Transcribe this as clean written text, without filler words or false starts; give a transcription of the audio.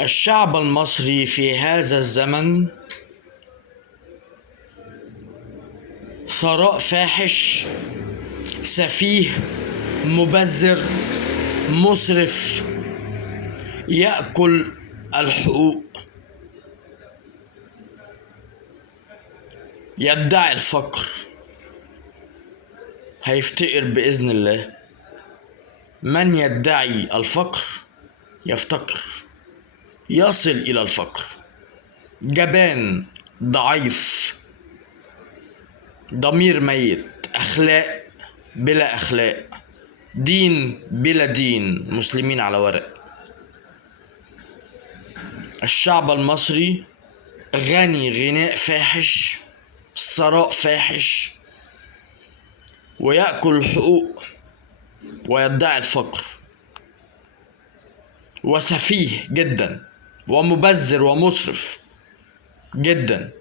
الشعب المصري في هذا الزمن ثراء فاحش، سفيه، مبذر، مسرف، يأكل الحقوق، يدعي الفقر، هيفتقر بإذن الله. من يدعي الفقر يفتقر، يصل إلى الفقر. جبان، ضعيف، ضمير ميت، أخلاق بلا أخلاق، دين بلا دين، مسلمين على ورق. الشعب المصري غني غناء فاحش، ثراء فاحش، ويأكل الحقوق ويدعي الفقر، وسفيه جدا، ومبذر ومسرف جدا.